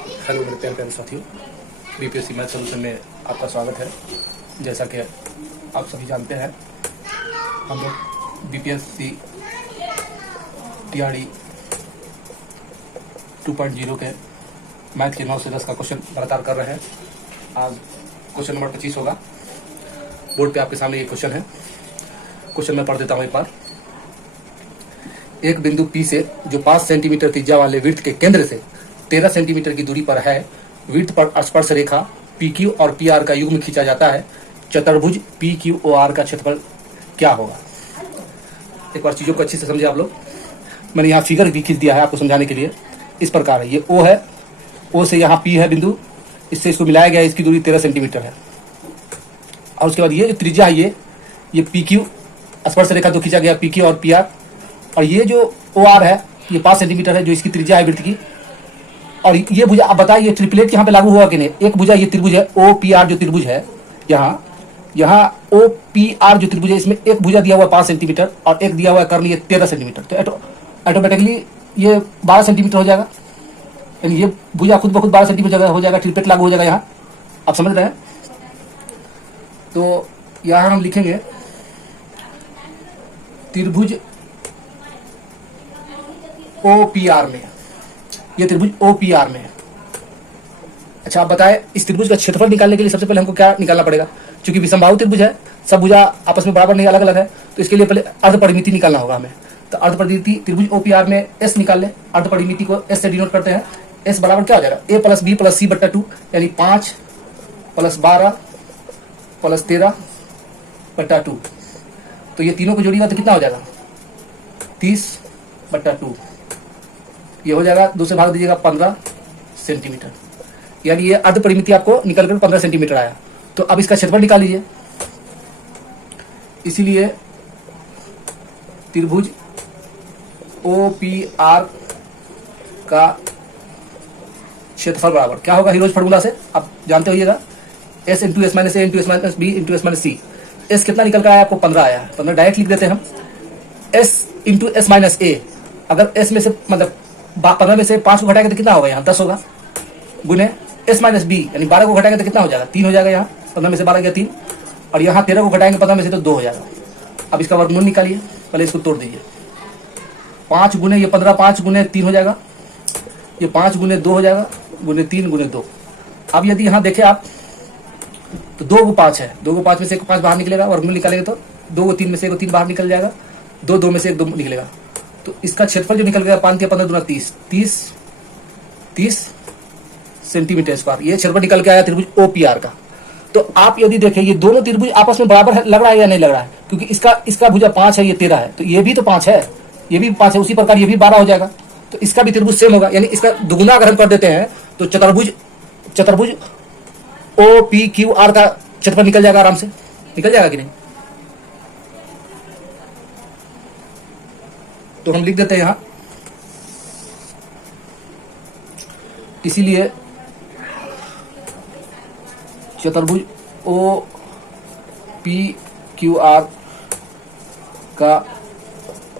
Hello मेरे प्यारे प्यारे साथियों, बीपीएससी मैथ सोल्यूशन में आपका स्वागत है। जैसा कि आप सभी जानते हैं, हम लोग बीपीएससी टीआरई 2.0 के मैथ के 9 से 10 का क्वेश्चन लगातार कर रहे हैं। आज क्वेश्चन नंबर 25 होगा। बोर्ड पे आपके सामने ये क्वेश्चन है। क्वेश्चन मैं पढ़ देता हूँ एक बार। एक बिंदु P से जो 5 सेंटीमीटर त्रिज्या वाले वृत्त के केंद्र से 13 सेंटीमीटर की दूरी पर है, वृत्त पर स्पर्श रेखा PQ और PR का युग्म खींचा जाता है। चतुर्भुज PQOR का क्षेत्रफल क्या होगा? एक बार चीजों को अच्छे से समझे आप लोग। मैंने यहाँ फिगर भी खींच दिया है आपको समझाने के लिए। इस प्रकार है, ये O है, O से यहाँ P है बिंदु, इससे इसको मिलाया गया है, इसकी दूरी 13 सेंटीमीटर है। और उसके बाद ये जो त्रिज्या है, ये PQ स्पर्श रेखा तो खींचा गया PQ और PR, और ये जो OR है ये 5 सेंटीमीटर है, जो इसकी त्रिज्या है वृत्त की। और ये भुजा, आप बताइए ये ट्रिपलेट यहाँ पे लागू हुआ कि नहीं? एक भुजा ये त्रिभुज है OPR जो त्रिभुज है, यहाँ OPR जो त्रिभुज है, इसमें एक भुजा दिया हुआ है 5 सेंटीमीटर और एक दिया हुआ है कर्ण ये 13 सेंटीमीटर। तो ऑटोमेटिकली ये 12 सेंटीमीटर हो जाएगा, यानी ये भुजा खुद ब खुद 12 सेंटीमीटर हो जाएगा, ट्रिपलेट लागू हो जाएगा यहाँ। आप समझ रहे हैं? तो यहाँ हम लिखेंगे त्रिभुज OPR में, ये त्रिभुज OPR में है। अच्छा, आप बताएं इस त्रिभुज का क्षेत्रफल निकालने के लिए सबसे पहले हमको क्या निकालना पड़ेगा? क्योंकि विषमबाहु त्रिभुज है, सब भुजा आपस में बराबर नहीं, अलग अलग है, तो इसके लिए पहले अर्ध परिमिति निकालना होगा हमें। तो अर्ध परिमिति त्रिभुज OPR में S निकाल ले। अर्ध परिमिति को S से डिनोट करते हैं। S बराबर क्या हो जाएगा? A + B + C बट्टा 2, यानी 5 + 12 + 13 बट्टा 2। तो ये तीनों को जोड़िएगा तो कितना हो जाएगा? 30 बट्टा 2। ये हो जाएगा, 2 से भाग दीजिएगा 15 सेंटीमीटर, यानी ये अर्ध परिमिति आपको निकल कर 15 सेंटीमीटर आया। तो अब इसका क्षेत्रफल निकाल लीजिए। इसीलिए त्रिभुज OPR का क्षेत्रफल बराबर क्या होगा? हीरोज फार्मूला से आप जानते होइएगा, S × S - A × S - B × S - C। S कितना निकल कर आया आपको? 15 आया है। 15 डायरेक्ट लिख देते हैं हम। S × S - A, अगर S में से मतलब 15 में से 5 को घटाएंगे तो कितना होगा? यहाँ 10 होगा, गुने S - B यानी 12 को घटाएंगे तो कितना हो जाएगा? 3 हो जाएगा। यहाँ 15 में से 12 गया 3, और यहाँ 13 को घटाएंगे 15 में से तो 2 हो जाएगा। अब इसका वर्गमूल निकालिए, पहले इसको तोड़ दीजिए। 5 गुने ये 15, 5 गुने 3 हो जाएगा, ये 5 गुने 2 हो जाएगा, गुने 3 गुने 2। अब यदि यहाँ देखें आप तो 2 को 5 है, 2 को 5 में से 1 5 बाहर निकलेगा, वर्गमूल निकालेंगे तो 2 को 3 में से 1 3 बाहर निकल जाएगा, 2 2 में से 1 2 निकलेगा। तो इसका क्षेत्रफल जो निकल गया 5 × 15 = 30, 30 सेंटीमीटर स्क्वायर। ये क्षेत्रफल निकल के आया त्रिभुज OPR का। तो आप यदि देखें ये दोनों त्रिभुज आपस में बराबर लग रहा है या नहीं लग रहा है? क्योंकि इसका भुजा 5 है, ये 13 है, तो ये भी तो 5 है, ये भी 5 है, उसी प्रकार ये भी 12 हो जाएगा। तो इसका भी त्रिभुज सेम होगा, यानी इसका दुगुना अगर हम कर देते हैं तो चतुर्भुज OPQR का क्षेत्रफल निकल जाएगा, आराम से निकल जाएगा कि नहीं? तो हम लिख देते हैं यहां, इसीलिए चतुर्भुज OPQR का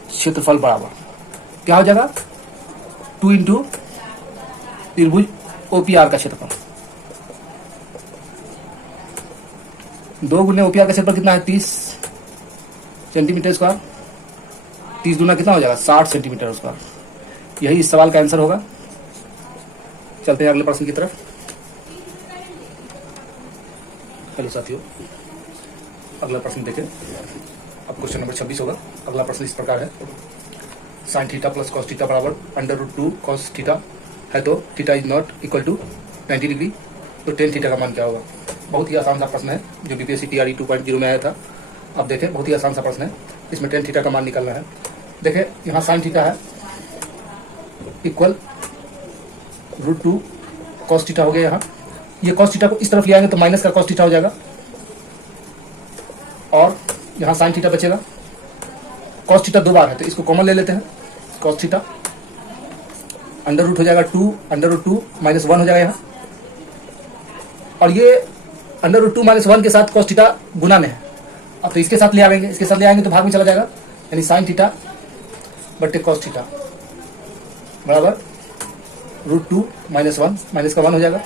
क्षेत्रफल बराबर क्या हो जाएगा? 2 × त्रिभुज OPR का क्षेत्रफल। 2 गुने OPR का क्षेत्रफल कितना है? 30 सेंटीमीटर स्क्वायर। 30 दूना कितना हो जाएगा? 60 सेंटीमीटर स्क्वायर। यही इस सवाल का आंसर होगा। चलते हैं अगले प्रश्न की तरफ। हेलो साथियों, अगला प्रश्न देखें। अब क्वेश्चन नंबर 26 होगा। अगला प्रश्न इस प्रकार है, sin θ + cos θ बराबर √2 cos θ है, तो θ ≠ = 90 डिग्री, तो tan θ का मान क्या होगा? बहुत ही आसान सा प्रश्न है, जो बीपीएससी टीआरई 2.0 में आया था। अब देखें, बहुत ही आसान सा प्रश्न है, इसमें tan θ का मान निकालना है। देखें यहाँ sin θ है इक्वल √2 cos θ हो गया। यहाँ ये cos θ को इस तरफ ले आएंगे तो माइनस का cos θ हो जाएगा, और यहाँ sin θ बचेगा। cos θ 2 बार है तो इसको कॉमन ले लेते हैं। cos θ √ हो जाएगा 2, √2 - 1 हो जाएगा यहाँ, और ये √2 - 1 के साथ cos θ गुना में है। अब तो इसके साथ ले आएंगे तो भाग में चला जाएगा, यानी sin θ बटे cos θ बराबर √2 -1 माइनस का 1 हो जाएगा।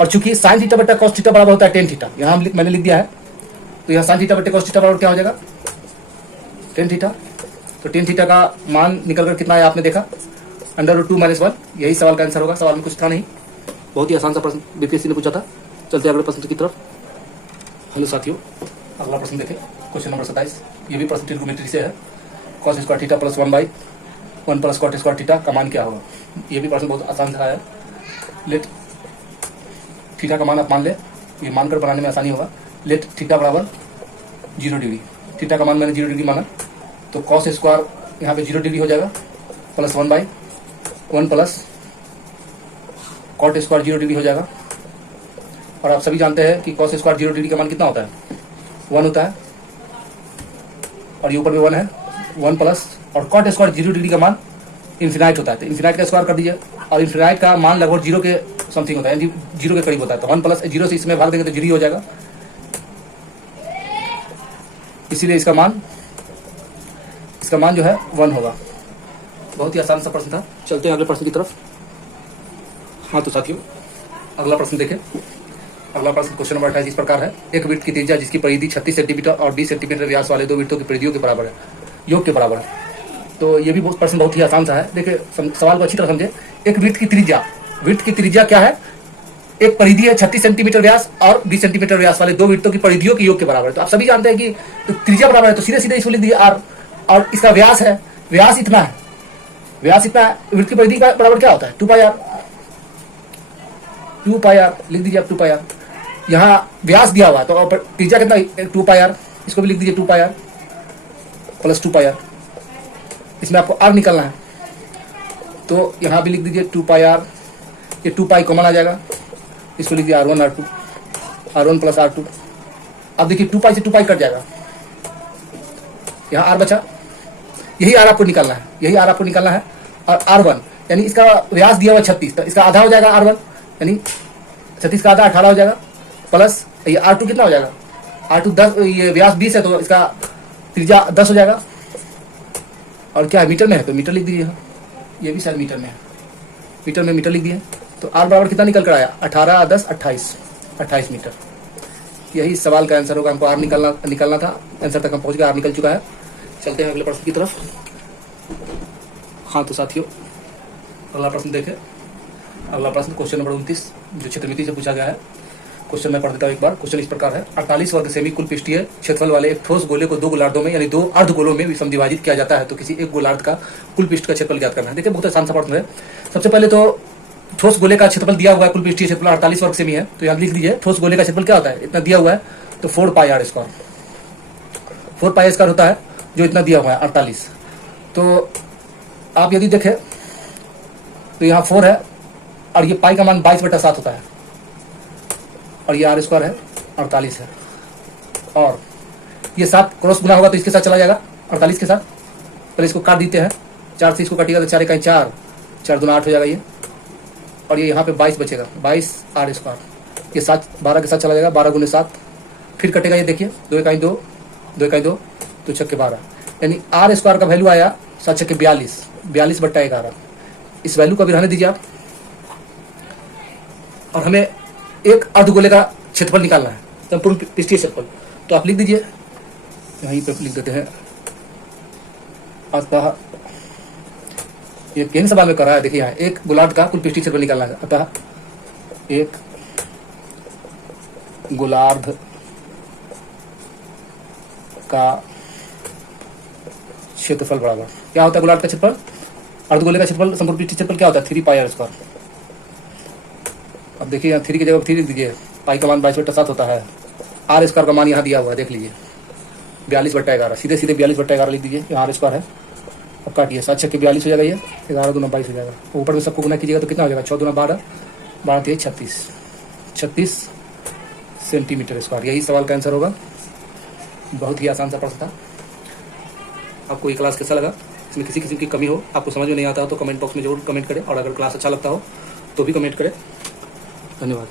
और चूंकि साइन थीटा बटा कॉस थीटा बराबर होता है टेन थीटा, यहाँ मैंने लिख दिया है, तो यहाँ साइन थीटा बटे कॉस थीटा बराबर क्या हो जाएगा, टेन थीटा। तो टेन थीटा का मान निकल कर कितना है आपने देखा, √2 - 1। यही सवाल का आंसर होगा। सवाल में कुछ था नहीं, बहुत ही आसान सा प्रश्न बीपीएससी ने पूछा था। चलते अगले प्रश्न की तरफ। हेलो साथियों, अगला प्रश्न देखें, क्वेश्चन नंबर 27। ये भी प्रश्न ट्रिग्नोमेट्री से है। Cos square theta plus 1/1 plus cot square theta का मान क्या होगा। ये भी प्रश्न बहुत आसान था है। लेट थीटा का मान आप मान ले, ये मानकर बनाने में आसानी होगा। लेट थीटा बराबर 0 डिग्री, थीटा का मान मैंने 0 डिग्री माना, तो कॉस स्क्वायर यहाँ पे 0 डिग्री हो जाएगा, plus 1/1 plus cot square 0 degree हो जाएगा। और आप सभी जानते हैं कि कॉस स्क्वायर 0 डिग्री का मान कितना होता है, 1 होता है, और ये ऊपर में 1 है, 1 प्लस, और कॉट स्क्वायर 0 डिग्री का मान इन्फिनाइट होता है, तो इन्फिनाइट का स्क्वायर कर दीजिए, और इन्फिनाइट का मान लगभग 0 के समथिंग होता है, 0 के करीब होता है। तो 1 प्लस 0 से इसमें भाग देंगे तो 0 हो जाएगा, इसीलिए इसका मान जो है 1 होगा। बहुत ही आसान सा प्रश्न था। चलते हैं अगले प्रश्न की तरफ। हाँ तो साथियों, अगला प्रश्न देखें। अगला प्रश्न क्वेश्चन नंबर 28 इस प्रकार है। एक वृत्त की त्रिज्या जिसकी परिधि 36 सेंटीमीटर और 20 सेंटीमीटर व्यास वाले दो वृत्तों की परिधियों के बराबर है, योग के बराबर है। तो ये भी प्रश्न बहुत ही आसान सा है। देखिए सवाल को अच्छी तरह समझे। एक वृत्त की त्रिज्या क्या है, एक परिधि है 36 सेंटीमीटर व्यास और 20 सेंटीमीटर व्यास वाले दो वृत्तों की परिधियों के योग के बराबर है। तो आप सभी जानते हैं कि तो त्रिज्या बराबर है, तो सीधे सीधे इसको लिख दीजिए r, और इसका व्यास है, व्यास इतना है, वृत्त की परिधि का बराबर क्या होता है, 2πr लिख दीजिए आप 2πr। यहाँ व्यास दिया हुआ है तो त्रिज्या कितना 2πr, इसको भी लिख दीजिए 2πr प्लस 2πr। इसमें आपको r निकालना है, तो यहाँ भी लिख दीजिए 2πr, ये 2π कॉमन आ जाएगा, इसको लिख दिया r1 प्लस r2। अब देखिए 2π से 2π कट जाएगा, यहाँ r बचा, यही r आपको निकालना है, और r1 यानी इसका व्यास दिया हुआ 36, तो इसका आधा हो जाएगा r1, यानी 36 का आधा 18 हो जाएगा, प्लस ये r2 कितना हो जाएगा, r2 10, ये व्यास 20 है तो इसका त्रिज्या 10 हो जाएगा। और क्या है, मीटर में है तो मीटर लिख दीजिए, ये भी शायद मीटर में है, मीटर लिख दिए। तो r बराबर कितना निकल कर आया, 18 10 28 मीटर। यही सवाल का आंसर होगा। हमको r निकालना था, आंसर तक हम पहुंच गए, r निकल चुका है। चलते हैं अगले प्रश्न की तरफ। हाँ तो साथियों, अगला प्रश्न देखें। अगला प्रश्न क्वेश्चन नंबर 29 जो क्षेत्रमिति से पूछा गया है। क्वेश्चन मैं पढ़ देता हूँ एक बार। क्वेश्चन इस प्रकार है। 48 वर्ग सेमी कुल पृष्ठीय क्षेत्रफल वाले एक ठोस गोले को दो गोलार्धों में यानी दो अर्धगोलों में विभाजित किया जाता है, तो किसी एक गोलार्ध का कुल पृष्ठ का क्षेत्रफल ज्ञात करना है। देखिए बहुत आसान सा प्रश्न है। सबसे पहले तो ठोस गोले का क्षेत्रफल दिया हुआ है, कुल पृष्ठीय क्षेत्रफल 48 वर्ग सेमी है, तो यहाँ लिख दीजिए ठोस गोले का क्षेत्रफल क्या होता है, इतना दिया हुआ है, तो 4πr², 4πr² होता है जो इतना दिया हुआ है 48। तो आप यदि देखें तो यहाँ 4 है, और ये पाई का मान 22/7 होता है, और ये r² है 48 है, और ये 7 क्रॉस गुना होगा तो इसके साथ चला जाएगा 48 के साथ। पहले इसको काट देते हैं, 4 से इसको काटिएगा तो 4 × 4, 4 दूना 8 हो जाएगा ये, और ये यहाँ पे 22 बचेगा, 22r²। ये 7 12 के साथ चला जाएगा, 12 × 7, फिर कटेगा ये देखिए 2 × 2, 2 × 2, तो 6 × 12, यानी r² का वैल्यू आया 7 × 42, 42/11। इस वैल्यू को भी रहने दीजिए आप, और हमें एक अर्धगोले का क्षेत्रफल निकालना है, संपूर्ण पृष्ठीय क्षेत्रफल। तो आप लिख दीजिए, यहीं पे लिख देते हैं, अतः ये केन सवाल में कर रहा है। देखिए यहाँ एक गोलार्ध का कुल पृष्ठीय क्षेत्रफल निकालना है, अतः एक गोलार्ध का क्षेत्रफल बराबर क्या होता है, गोलार्ध का क्षेत्रफल, अर्धगोले का क्षेत्रफल, संपूर्ण पृष्ठीय क्षेत्रफल क्या होता है, 3πr²। अब देखिए यहाँ 3 की जगह 3 लिख दीजिए, पाई का मान 22/7 होता है, r² का मान यहाँ दिया हुआ है, देख लीजिए 42/11, सीधे 42/11 लिख दीजिए, यहाँ r² है। अब काटिए, 7 × 42 हो जाएगा, ये 11 दूना 22 हो जाएगा, ऊपर में सबको गुना कीजिएगा तो कितना हो जाएगा, 6 दूना 12, 12 × 36 सेंटीमीटर²। यही सवाल का आंसर होगा। बहुत ही आसान सा प्रश्न था। आपको ये क्लास कैसा लगा, इसमें किसी किस्म की कमी हो, आपको समझ में नहीं आता हो तो कमेंट बॉक्स में जरूर कमेंट करें, और अगर क्लास अच्छा लगता हो तो भी कमेंट करें। धन्यवाद।